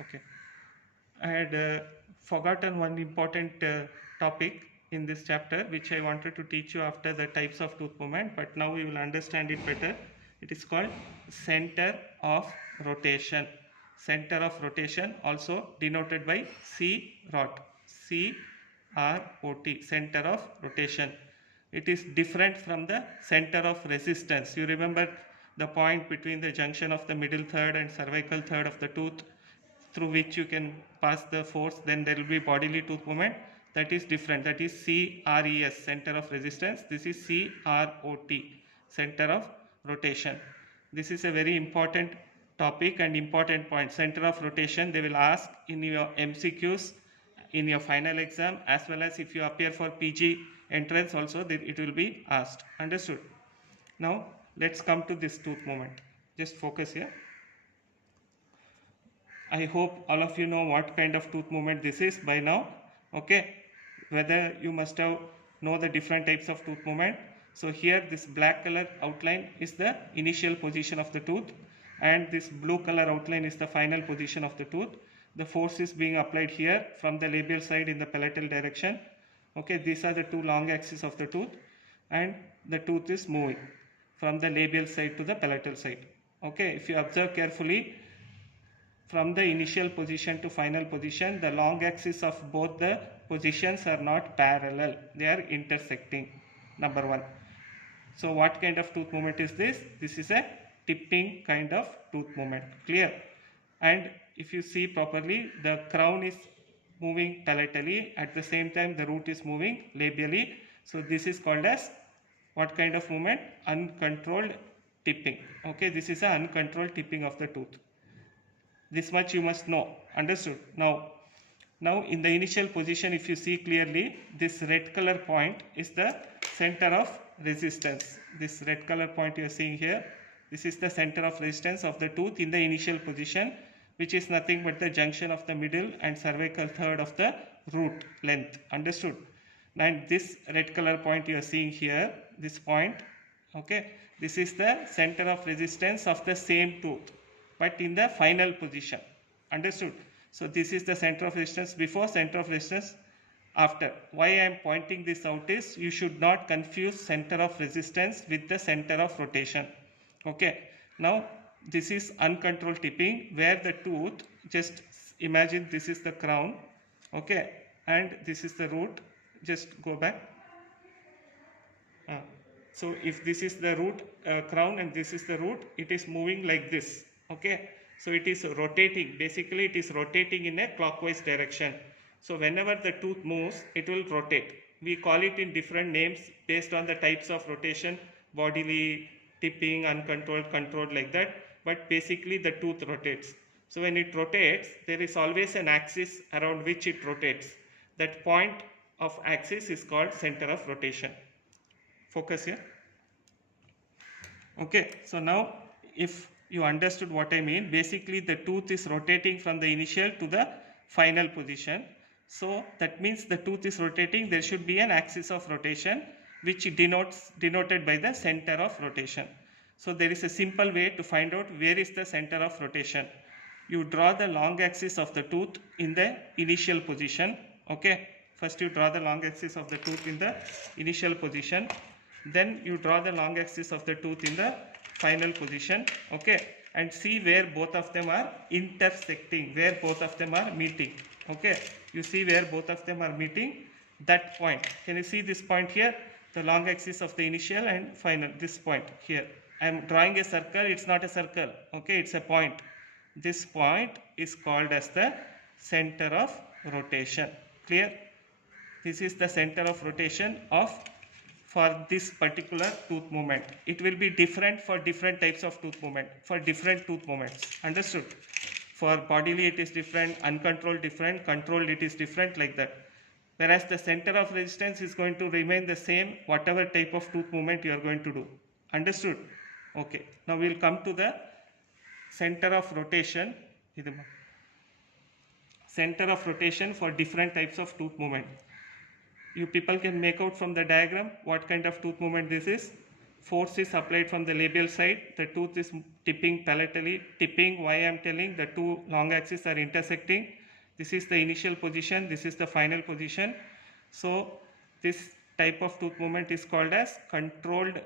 Okay. I had forgotten one important topic in this chapter which I wanted to teach you after the types of tooth movement, but now you will understand it better. It is called center of rotation. Center of rotation, also denoted by C rot. C R O T, center of rotation. It is different from the center of resistance. You remember the point between the junction of the middle third and cervical third of the tooth through which you can pass the force, then there will be bodily tooth movement. That is different. That is CRES, center of resistance. This is CROT, center of rotation. This is a very important topic and important point. Center of rotation, they will ask in your MCQs in your final exam, as well as if you appear for PG entrance also, it will be asked. Understood? Now let's come to this tooth movement. Just focus here. I hope all of you know what kind of tooth movement this is by now. Okay, whether you must have know the different types of tooth movement. So here this black color outline is the initial position of the tooth, and this blue color outline is the final position of the tooth. The force is being applied here from the labial side in the palatal direction. Okay, these are the two long axes of the tooth, and the tooth is moving from the labial side to the palatal side. Okay, if you observe carefully, from the initial position to final position, the long axis of both the positions are not parallel, they are intersecting. Number one. So what kind of tooth movement is this? This is a tipping kind of tooth movement. Clear? And if you see properly, the crown is moving palatally, at the same time the root is moving labially. So this is called as what kind of movement? Uncontrolled tipping. Okay, this is an uncontrolled tipping of the tooth. This much you must know. Understood? Now in the initial position, if you see clearly, this red color point is the center of resistance. This red color point you are seeing here, this is the center of resistance of the tooth in the initial position, which is nothing but the junction of the middle and cervical third of the root length. Understood? And this red color point you are seeing here, this point, okay, this is the center of resistance of the same tooth, but in the final position. Understood? So this is the center of resistance before, center of resistance after. Why I am pointing this out is you should not confuse center of resistance with the center of rotation. Okay, now this is uncontrolled tipping, where the tooth, just imagine this is the crown, okay, and this is the root. Just go back. So if this is the root crown and this is the root, it is moving like this. Okay, so it is rotating. Basically it is rotating in a clockwise direction. So whenever the tooth moves, it will rotate. We call it in different names based on the types of rotation: bodily, tipping, uncontrolled, controlled, like that. But basically the tooth rotates. So when it rotates, there is always an axis around which it rotates. That point of axis is called center of rotation. Focus here. Okay, so now if you understood what I mean, basically the tooth is rotating from the initial to the final position. So that means the tooth is rotating, there should be an axis of rotation which denoted by the center of rotation. So there is a simple way to find out where is the center of rotation. You draw the long axis of the tooth in the initial position. Okay, first you draw the long axis of the tooth in the initial position, then you draw the long axis of the tooth in the final position. Okay, and see where both of them are intersecting, where both of them are meeting. Okay, you see where both of them are meeting, that point. Can you see this point here? The long axis of the initial and final, this point here. I am drawing a circle, it's not a circle. Okay, it's a point. This point is called as the center of rotation. Clear? This is the center of rotation for this particular tooth movement. It will be different for different types of tooth movement, for different tooth movements. Understood? For bodily it is different, uncontrolled different, controlled it is different, like that. Whereas the center of resistance is going to remain the same whatever type of tooth movement you are going to do. Understood? Okay. Now we will come to the center of rotation. Center of rotation for different types of tooth movement. You people can make out from the diagram what kind of tooth movement this is. force is applied from the labial side, the tooth is tipping palatally. Tipping, why I am telling, the two long axes are intersecting. This is the initial position, this is the final position. So this type of tooth movement is called as controlled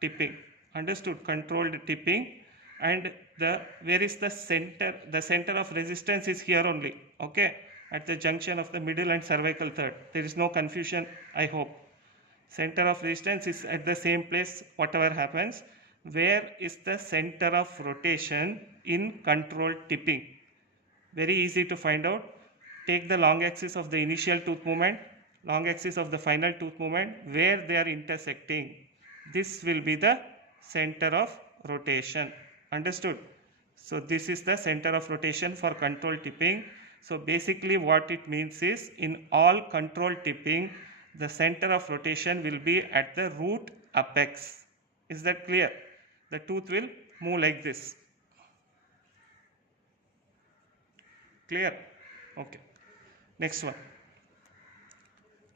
tipping. Understood? Controlled tipping. And where is the center? The center of resistance is here only, okay, at the junction of the middle and cervical third. There is no confusion, I hope. Center of resistance is at the same place whatever happens. Where is the center of rotation in controlled tipping? Very easy to find out. Take the long axis of the initial tooth movement, long axis of the final tooth movement, where they are intersecting. This will be the center of rotation. Understood? So this is the center of rotation for control tipping. So basically what it means is, in all control tipping, the center of rotation will be at the root apex. Is that clear? The tooth will move like this. Clear? Okay. Next one.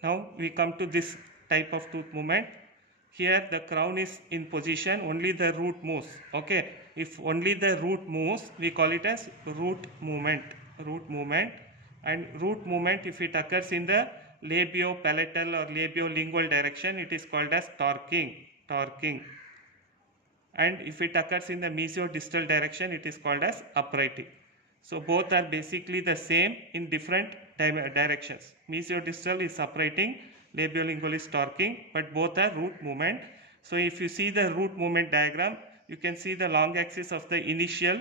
Now we come to this type of tooth movement. Here the crown is in position, only the root moves. Okay. If only the root moves, we call it as root movement. Root movement. And root movement, if it occurs in the labio-palatal or labiolingual direction, it is called as torquing. Torquing. And if it occurs in the mesodistal direction, it is called as uprighting. So both are basically the same in different directions. Mesodistal is uprighting, labiolingual is torquing, but both are root movement. So if you see the root movement diagram, you can see the long axis of the initial,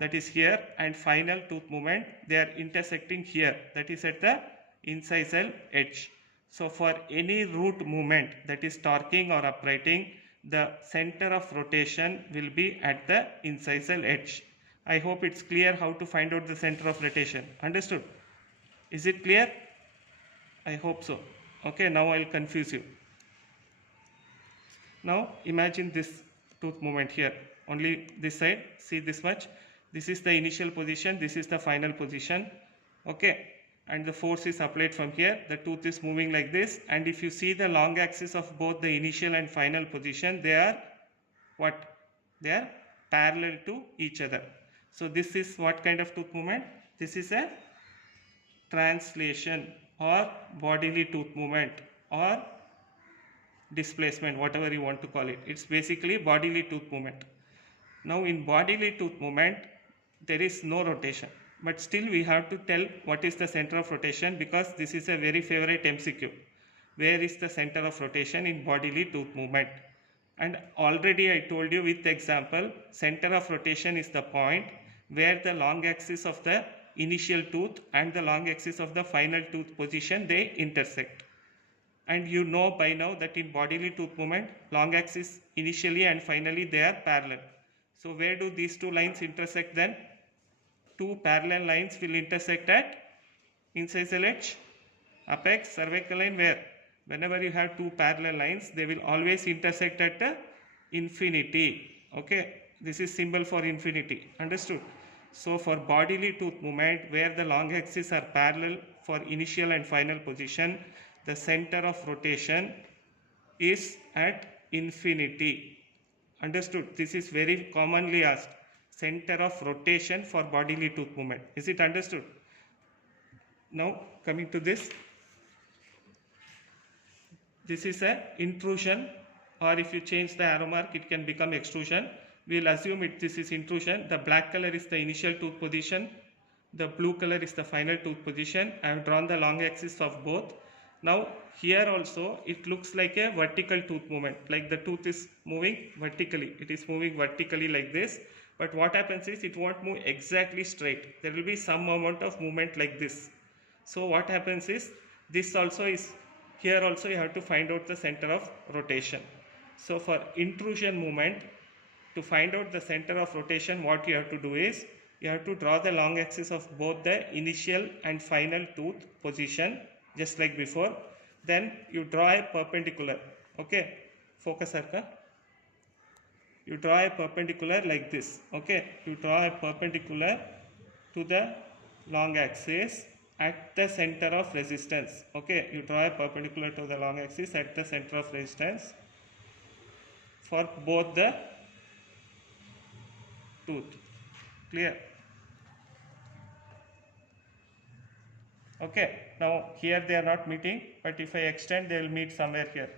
that is here, and final tooth movement. They are intersecting here, that is at the incisal edge. So for any root movement, that is torquing or uprighting, the center of rotation will be at the incisal edge. I hope it's clear how to find out the center of rotation. Understood? Is it clear? I hope so. Okay, now I'll confuse you. Now imagine this tooth movement here. Only this side. See this much. This is the initial position. This is the final position. Okay. And the force is applied from here. The tooth is moving like this. And if you see the long axis of both the initial and final position, they are what? They are parallel to each other. So this is what kind of tooth movement? This is a translation or bodily tooth movement or displacement, whatever you want to call it. It's basically bodily tooth movement. Now in bodily tooth movement, there is no rotation. But still we have to tell what is the center of rotation, because this is a very favorite MCQ. Where is the center of rotation in bodily tooth movement? And already I told you with the example, center of rotation is the point where the long axis of the initial tooth and the long axis of the final tooth position, they intersect. And you know by now that in bodily tooth movement, long axis initially and finally they are parallel. So where do these two lines intersect then? Two parallel lines will intersect at incisal edge, apex, cervical line. Where? Whenever you have two parallel lines, they will always intersect at the infinity. Okay, this is symbol for infinity. Understood? So for bodily tooth movement, where the long axes are parallel for initial and final position, the center of rotation is at infinity. Understood? This is very commonly asked. Center of rotation for bodily tooth movement. Is it understood? Now coming to this. This is a intrusion, or if you change the arrow mark, it can become extrusion. We will assume this is intrusion. The black color is the initial tooth position. The blue color is the final tooth position. I have drawn the long axis of both. Now here also it looks like a vertical tooth movement, like the tooth is moving vertically. It is moving vertically like this. But what happens is it won't move exactly straight. There will be some amount of movement like this. So what happens is, this also is, here also you have to find out the center of rotation. So for intrusion movement, to find out the center of rotation, what you have to do is, you have to draw the long axis of both the initial and final tooth position, just like before. Then you draw a perpendicular. Okay, focus Arka. You draw a perpendicular like this. Okay, you draw a perpendicular to the long axis at the center of resistance. Okay, you draw a perpendicular to the long axis at the center of resistance. for both the tooth. Clear? Okay, now here they are not meeting, but if I extend, they will meet somewhere here.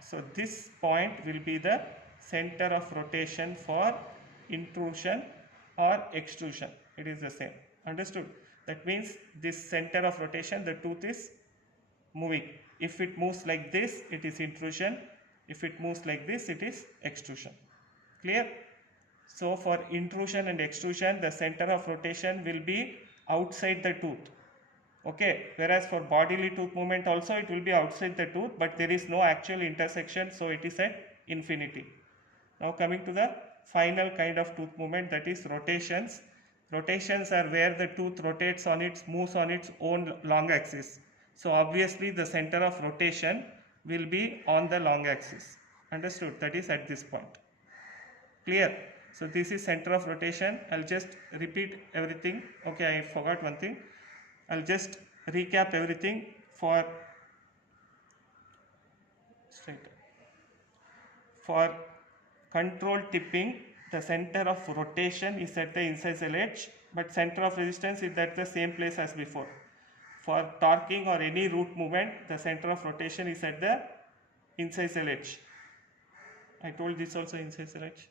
So this point will be the center of rotation for intrusion or extrusion. It is the same. Understood? That means this center of rotation, the tooth is moving. If it moves like this, it is intrusion. If it moves like this, it is extrusion. Clear? So for intrusion and extrusion, the center of rotation will be outside the tooth. Okay, whereas for bodily tooth movement also it will be outside the tooth, but there is no actual intersection, so it is at infinity. Now coming to the final kind of tooth movement, that is rotations. Rotations are where the tooth rotates on its, moves on its own long axis. So obviously the center of rotation will be on the long axis. Understood? That is at this point. Clear? So this is center of rotation. I'll just repeat everything. Okay, I forgot one thing. I'll just recap everything for control tipping. The center of rotation is at the incisal edge, but center of resistance is at the same place as before. For torquing or any root movement, the center of rotation is at the incisal edge. I told this also incisal edge.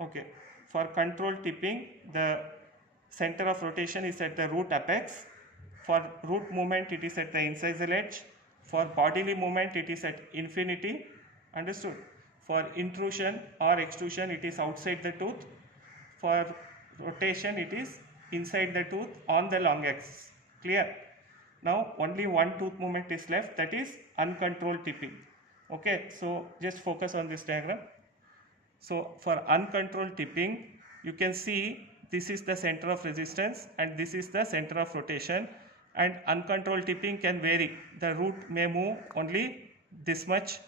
Okay. For control tipping, the center of rotation is at the root apex. For root movement, it is at the incisal edge. For bodily movement, it is at infinity. Understood? For intrusion or extrusion, it is outside the tooth. For rotation, it is inside the tooth on the long axis. Clear? Now, only one tooth movement is left, that is uncontrolled tipping. Okay, so just focus on this diagram. So for uncontrolled tipping, you can see this is the center of resistance and this is the center of rotation, and uncontrolled tipping can vary. The root may move only this much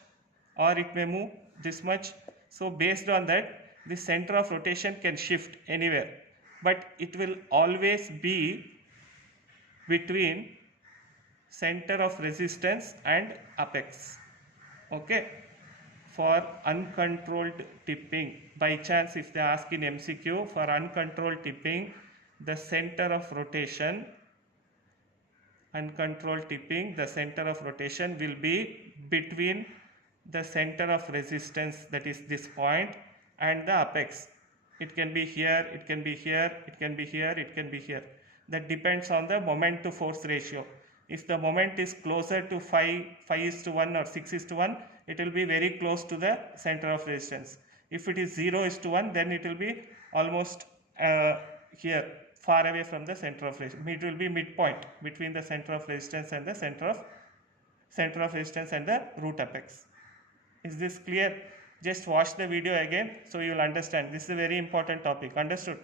or it may move this much. So based on that, the center of rotation can shift anywhere, but it will always be between center of resistance and apex. Okay. For uncontrolled tipping, by chance if they ask in MCQ, for uncontrolled tipping, the center of rotation, uncontrolled tipping, the center of rotation will be between the center of resistance, that is this point, and the apex. It can be here, it can be here, it can be here, it can be here. That depends on the moment to force ratio. If the moment is closer to 5:1 or 6:1, it will be very close to the center of resistance. If it is 0:1, then it will be almost here, far away from the center of resistance. It will be midpoint between the center of resistance and the center of resistance and the root apex. Is this clear? Just watch the video again so you will understand. This is a very important topic. Understood?